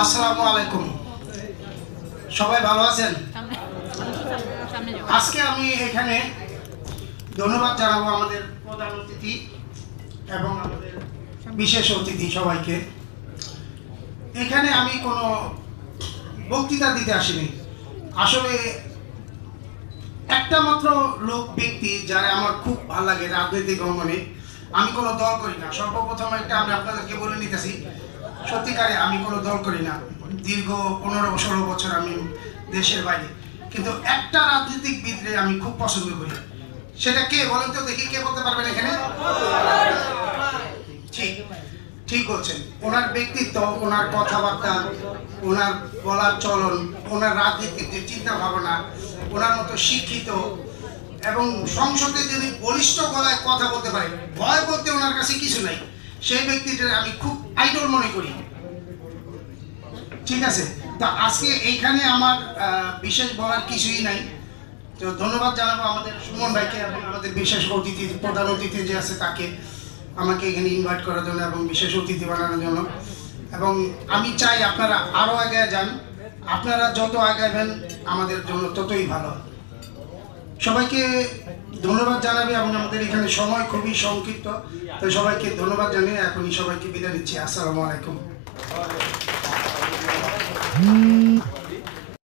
আসসালামু আলাইকুম, সবাই ভালো আছেন? আজকে আমি এখানে ধন্যবাদ জানাবো আমাদের প্রধান অতিথি এবং আমাদের বিশেষ অতিথি সবাইকে। এখানে আমি কোনো বক্তৃতা দিতে আসিনি, আসলে একটা মাত্র ব্যক্তি যারা আমার খুব ভালো লাগে রাজনৈতিক অঙ্গনে। আমি কোনো দল করি না, সর্বপ্রথম একটা আমি আপনাদেরকে বলে নিতেছি, সত্যিকারে আমি কোনো দল করি না। দীর্ঘ 15-16 বছর আমি দেশের বাইরে, কিন্তু একটা রাজনৈতিক বিদরে আমি খুব পছন্দ করি। সেটা কে বলেন তো দেখি, কে বলতে পারবেন এখানে? ঠিক ঠিক বলছেন। ওনার ব্যক্তিত্ব, ওনার কথাবার্তা, ওনার বলার চলন, ওনার রাজনীতির যে চিন্তা ভাবনা, ওনার মতো শিক্ষিত এবং সংসদে যদি বলিষ্ঠ গলায় কথা বলতে পারে, ভয় বলতে ওনার কাছে কিছু নাই, সেই ব্যক্তিটা আমি খুব আইডল মনে করি। ঠিক আছে, তো আজকে এইখানে আমার বিশেষ বলার কিছুই নাই। তো ধন্যবাদ জানাবো আমাদের সুমন ভাইকে এবং আমাদের বিশেষ অতিথি, প্রধান অতিথি যে আছে তাকে, আমাকে এখানে ইনভাইট করার জন্য এবং বিশেষ অতিথি বানানোর জন্য। এবং আমি চাই আপনারা আরও আগে যান, আপনারা যত আগাবেন আমাদের জন্য ততই ভালো। সবাইকে ধন্যবাদ জানাবে এবং আমাদের এখানে সময় খুবই সংক্ষিপ্ত, তো সবাইকে ধন্যবাদ জানিয়ে এখনই সবাইকে বিদায় নিচ্ছি। আসসালামু আলাইকুম।